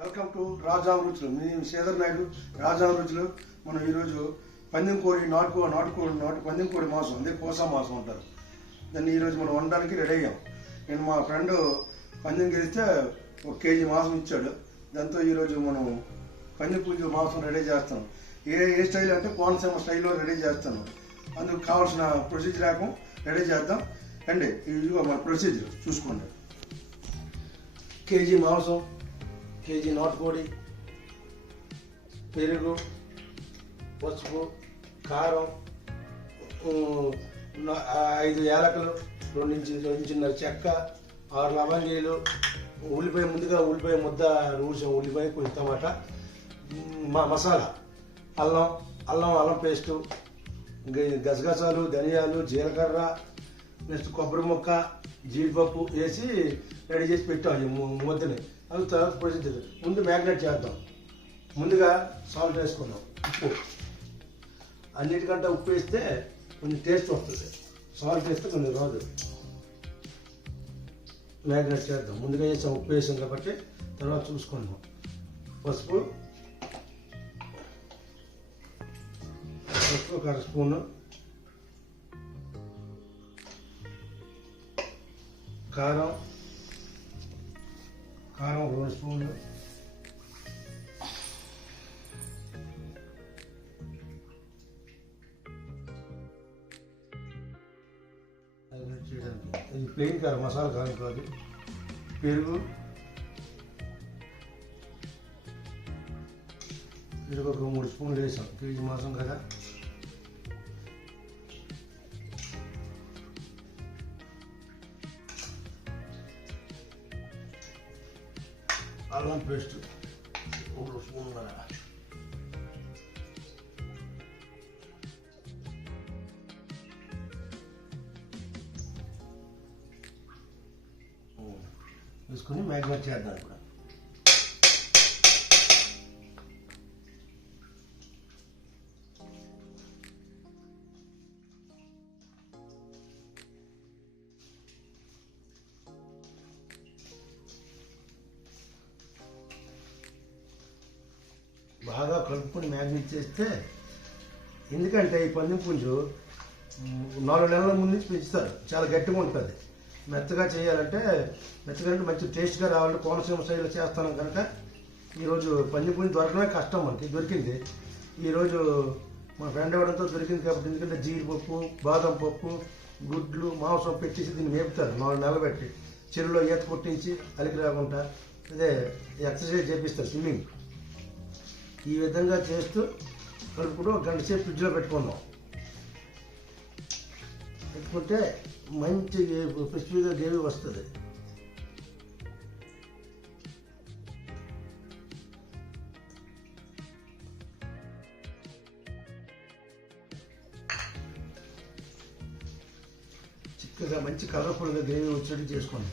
Welcome to Rajam రుచులు. మీ శ్రీధర్ నాయుడు రాజాం రుచులు. మనం ఈరోజు పందెం కోడి నాటు పందెం కోడి మాంసం, అదే కోసా మాంసం అంటారు. దాన్ని ఈరోజు మనం వండడానికి రెడీ అయ్యాం. నేను మా ఫ్రెండ్ పందెం గెలిస్తే 1 కేజీ మాంసం ఇచ్చాడు. దాంతో ఈరోజు మనం పందెం పుంజు మాంసం రెడీ చేస్తాం. ఏ స్టైల్ అంటే కోనసీమ స్టైల్లో రెడీ చేస్తాను. అందుకు కావాల్సిన ప్రొసీజర్ రెడీ చేద్దాం అండి. ఇదిగో మన ప్రొసీజర్ చూసుకోండి. కేజీ మాంసం, కేజీ నాటుకోడి, పెరుగు, పసుపు, కారం, 5 యాలకులు, 2 ఇంచున్నర చెక్క, 6 లవంగీలు, ఉల్లిపాయ, ముందుగా ఉల్లిపాయ ముద్ద నూర్చాం, ఉల్లిపాయ, కొంచెం టమాటా, మసాలా, అల్లం పేస్టు, గసగసాలు, ధనియాలు, జీలకర్ర, నెక్స్ట్ కొబ్బరి ముక్క, జీడిపప్పు వేసి రెడీ చేసి పెట్టాం ముద్దని. అది తర్వాత ప్రొసీజర్. ముందు మ్యాగ్నేట్ చేద్దాం. ముందుగా సాల్ట్ వేసుకుందాం, ఉప్పు. అన్నిటికంటే ఉప్పు వేస్తే కొంచెం టేస్ట్ వస్తుంది, సాల్ట్ వేస్తే కొంచెం రాదు. మ్యాగ్నేట్ చేద్దాం. ముందుగా వేసాం, ఉప్పు వేసాం కాబట్టి తర్వాత చూసుకుందాం. పసుపు 1 స్పూను, కారం 2 స్పూన్లు, ఇది ప్లెయిన్ కారం, మసాలా కారం కాదు. పెరుగు ఒక 3 స్పూన్లు వేసాం, కేజీ మాంసం కదా. అల్లం పేస్ట్ 1 స్పూన్ల, వేసుకొని మ్యాగ్నేట్ చేద్దాం. ఇప్పుడు బాగా కలుపుకొని మ్యాగ్నేట్ చేస్తే, ఎందుకంటే ఈ పందెం పుంజు 4 నెలల ముందు నుంచి పెంచుతారు. చాలా గట్టిగా ఉంటుంది. మెత్తగా చేయాలంటే మంచి టేస్ట్గా రావాలంటే కోనసీమ స్టైల్లో చేస్తాను కనుక ఈరోజు పందెం పుంజు దొరకడమే కష్టం. మనకి దొరికింది ఈరోజు, మా ఫ్రెండ్ ఇవ్వడంతో దొరికింది కాబట్టి. ఎందుకంటే జీడిపప్పు, బాదం పప్పు, గుడ్లు, మాంసం పెట్టేసి దీన్ని మేపుతారు 4 నెలలు పెట్టి. చెరువులో ఈత కొట్టించి అలికి రాకుండా అదే ఎక్సర్సైజ్ చేపిస్తారు, స్విమ్మింగ్. ఈ విధంగా చేస్తూ కలుపుకుంటూ 1 గంట సేపు ఫ్రిడ్జ్లో పెట్టుకుందాం. పెట్టుకుంటే మంచి క్రిస్పీగా గ్రేవీ వస్తుంది. చిక్కగా మంచి కలర్ఫుల్గా గ్రేవీ వచ్చేట్టు చేసుకోండి.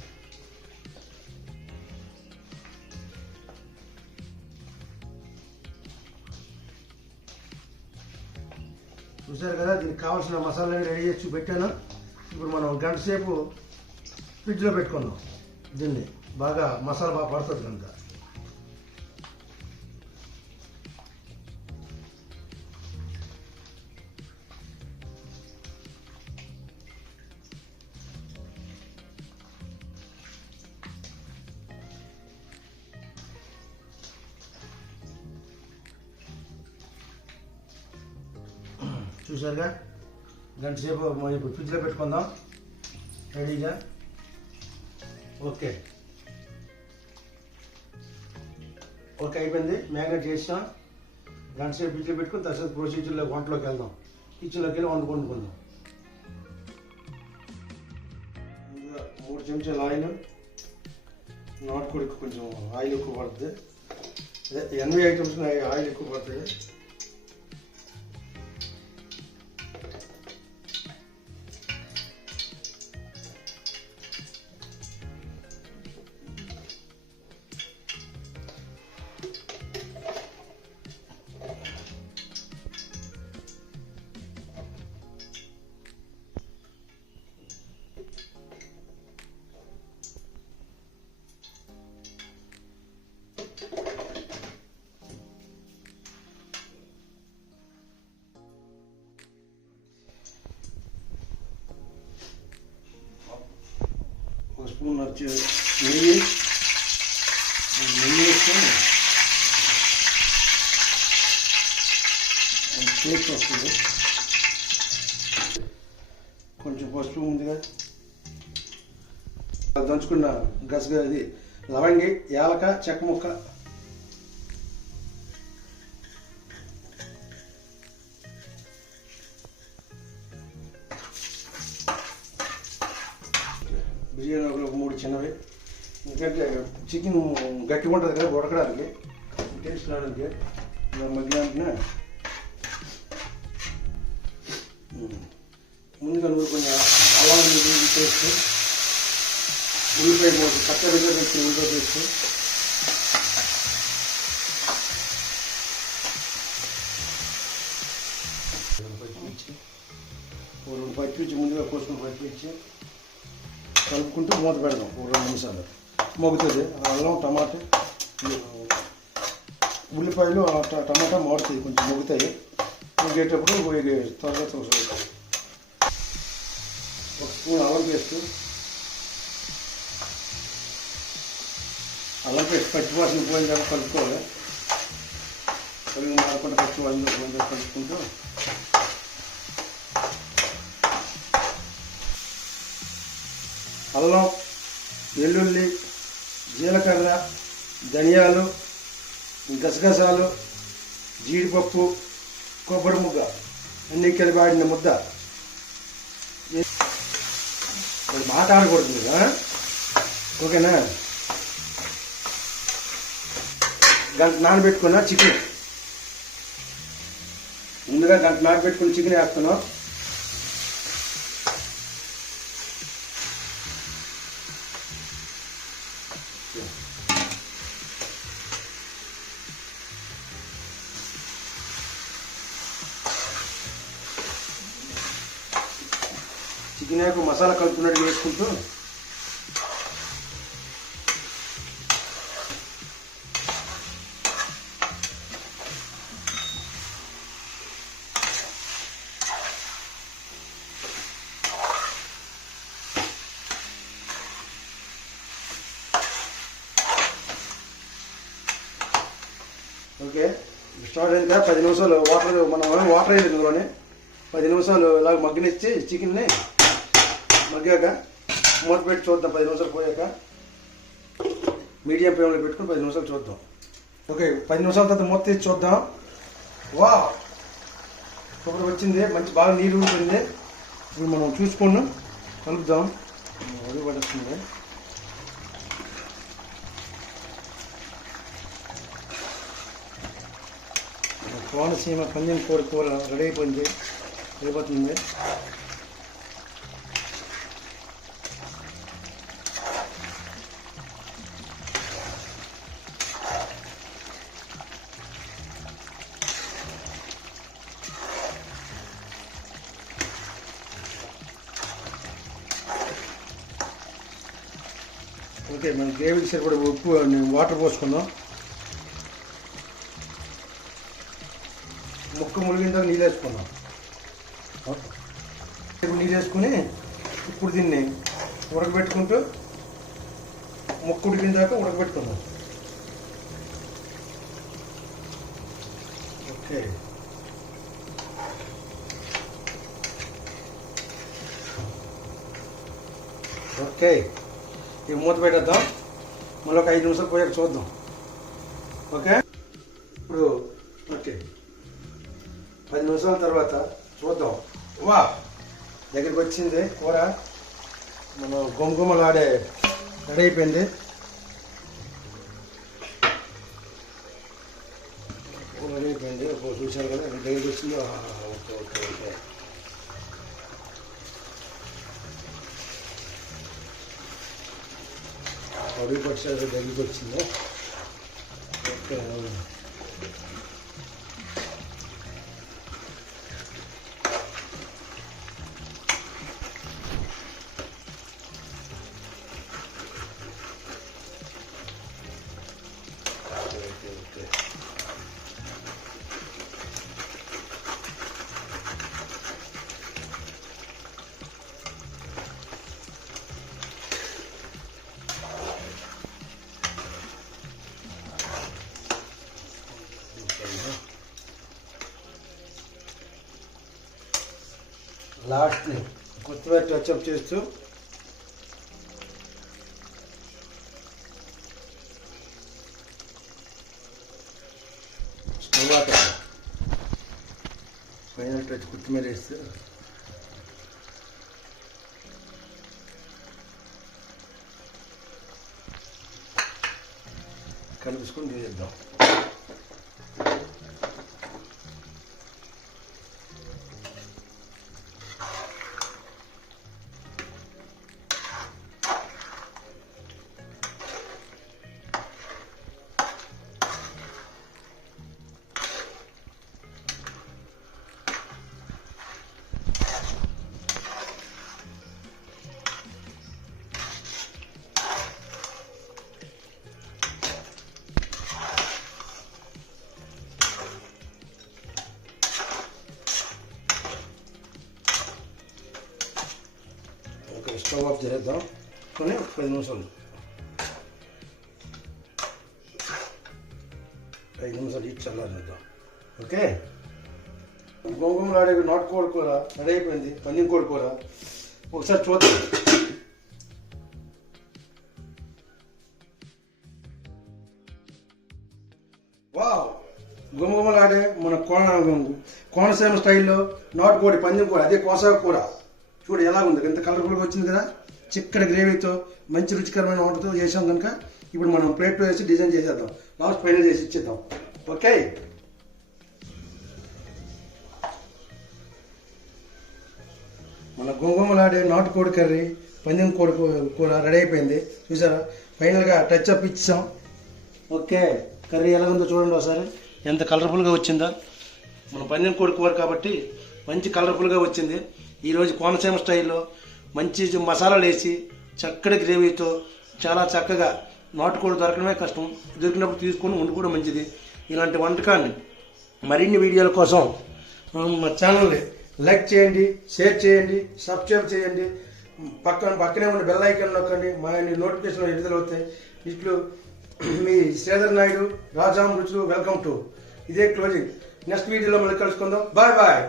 చూసారు కదా, దీనికి కావాల్సిన మసాలాని రెడీ చేసి చూపెట్టాను. ఇప్పుడు మనం 1 గంట సేపు ఫ్రిడ్జ్లో పెట్టుకుందాం. దీన్ని మసాలా బాగా పడుతుంది కనుక. చూసారుగా, 1 గంట సేపు ఇప్పుడు ఫ్రిడ్జ్లో పెట్టుకుందాం రెడీగా. ఓకే అయిపోయింది. మ్యాగ్నేట్ చేసాం. 1 గంట సేపు ఫ్రిడ్జ్లో పెట్టుకుని తర్వాత ప్రొసీజర్లో వంటలోకి వెళ్దాం. కిచెన్లోకి వెళ్ళి వండుకుందాం. ముందుగా 3 చెంచాల ఆయిల్. నాటుకోడికి కొంచెం ఆయిల్ ఎక్కువ పడుతుంది. ఎన్వి ఐటమ్స్ ఆయిల్ ఎక్కువ పడుతుంది. స్పూన్ నెయ్యి వేసుకొని టేస్ట్ వస్తుంది. కొంచెం పసుపు ముందుగా దంచుకున్న గసగా ఇది లవంగి, యాలక, చెక్క ముక్క, బిర్యానీ ఒక 3 చిన్నవి. ఎందుకంటే చికెన్ గట్టిగా ఉంటుంది కదా ఉడకడానికి, టేస్ట్ రావడానికి. ఇలా మగ్గినాక ముందుగా నూరుకున్న అల్లం పేస్ట్, ఉల్లిపాయ పోసి పచ్చడి పెట్టి ఉల్లిపాయ పేస్ట్, పచ్చిమిర్చి ముందుగా కోసుకుని పచ్చిమిర్చి కలుపుకుంటూ మూత పెడదాం 2 నిమిషాలు. మగ్గుతుంది. అల్లం, టమాటా, ఉల్లిపాయలు, టమాటా మాడుతాయి, కొంచెం మగ్గుతాయి. మగ్గేటప్పుడు త్వరగా 1 స్పూన్ అల్లం పేస్ట్, పచ్చివాసన పోయిన తర్వాత కలుపుకోవాలి. కలిగి మారకుండా పచ్చివాసన పోయిన తర్వాత కలుపుకుంటూ అల్లం, వెల్లుల్లి, జీలకర్ర, ధనియాలు, గసగసాలు, జీడిపప్పు, కొబ్బరి ముగ్గ అన్నీ కలిపి ఆడిన ముద్ద. మాట ఆడకూడదు కదా, ఓకేనా? గంట నానబెట్టుకున్న చికెన్, ముందుగా గంట నానబెట్టుకుని చికెన్ వేస్తున్నాం. చికెన్ యొక్క మసాలా కలుపుకున్నట్టు వేసుకుంటూ ఓకే స్టార్ట్ అయింది కదా. 10 నిమిషాలు వాటర్ వేయలేదు ఇందులోనే. 10 నిమిషాలు ఇలాగ మగ్గనిచ్చి చికెన్ని మగ్గాక మూత పెట్టి చూద్దాం. 10 నిమిషాలు పోయాక మీడియం ఫ్లేమ్లో పెట్టుకుని 10 నిమిషాలు చూద్దాం. ఓకే 10 నిమిషాల తర్వాత మూత తీసి చూద్దాం. వా సూపర్ వచ్చింది, మంచి బాగా నీరు ఉంటుంది. ఇప్పుడు మనం చూసుకున్నాం, కలుపుదాం. అది పడుతుంది. కోనసీమ పందెం కూర రెడీ అయిపోయింది, అయిపోతుంది. ఓకే మన గ్రేవీకి సరిపడా ఉప్పు వాటర్ పోసుకుందాం. ముక్క ములిగిన తర్వాత నీళ్ళు వేసుకుందాం. ఇప్పుడు నీళ్ళు వేసుకుని ఇప్పుడు దీన్ని ఉడకబెట్టుకుంటూ ముక్క ఉడికిన దాకా ఉడకబెట్టుకుందాం. ఓకే ఓకే ఈ మూత పెట్టేద్దాం. మళ్ళీ ఒక 5 నిమిషాలు పోయాక చూద్దాం. ఓకే ఇప్పుడు ఓకే 10 నిమిషాల తర్వాత చూద్దాం. వా దగ్గరికి వచ్చింది కూర, మనం గుమగుమలాడే రెడీ అయిపోయింది. రెడీ అయిపోయింది. చూశారు కదా దగ్గరికి వచ్చిందో. ఓకే ఓకే ఓకే అడుగు పచ్చారు దగ్గరికి వచ్చిందో. ఓకే లాస్ట్ని కొత్తిమీర టచ్అప్ చేస్తూ స్టవ్ ఆపేద్దాం. ఫైనల్ టచ్ కొత్తిమీర వేస్తూ కలిపించుకొని తీసేద్దాం. స్టవ్ ఆఫ్ చేద్దాం. కొన్ని 10 నిమిషాలు 5 నిమిషాలు ఇటు చల్లారిద్దాం. ఓకే, గోంగూరలాడే నాటుకోడి కూర రెడీ అయిపోయింది. పందిం కోడి కూర ఒకసారి చూద్దాం. వావ్, గుమగుమలాడే మన కోనసీమ స్టైల్లో నాటుకోడి పందిం కూర, అదే కోసా కూర. చూడు ఎలా ఉంది, ఎంత కలర్ఫుల్గా వచ్చింది కదా. చిక్కటి గ్రేవీతో మంచి రుచికరమైన వంటతో చేసాం కనుక ఇప్పుడు మనం ప్లేట్లో వేసి డిజైన్ చేసేద్దాం. లాస్ట్ ఫైనల్ చేసి ఇచ్చేద్దాం. ఓకే, మన గుమగుమలాడే నాటుకోడి కర్రీ పందెం కోడి కూర రెడీ అయిపోయింది. చూసారా, ఫైనల్గా టచ్ అప్ ఇచ్చాం. ఓకే, కర్రీ ఎలా ఉందో చూడండి ఒకసారి, ఎంత కలర్ఫుల్గా వచ్చిందో. మన పందెం కోడి కూర కాబట్టి మంచి కలర్ఫుల్గా వచ్చింది. ఈరోజు కోనసీమ స్టైల్లో మంచి మసాలాలు వేసి చక్కటి గ్రేవీతో చాలా చక్కగా, నాటుకోడి దొరకడమే కష్టం, దొరికినప్పుడు తీసుకొని వండుకోవడం మంచిది. ఇలాంటి వంటకాన్ని మరిన్ని వీడియోల కోసం మా ఛానల్ని లైక్ చేయండి, షేర్ చేయండి, సబ్స్క్రైబ్ చేయండి. పక్కనే ఉన్న బెల్ ఐకాన్ నొక్కండి. మా నోటిఫికేషన్ విడుదల అవుతాయి. ఇట్లు మీ శ్రీధర్ నాయుడు, రాజాం రుచులు. వెల్కమ్ టు ఇదే క్లోజింగ్. నెక్స్ట్ వీడియోలో మళ్ళీ కలుసుకుందాం. Bye bye.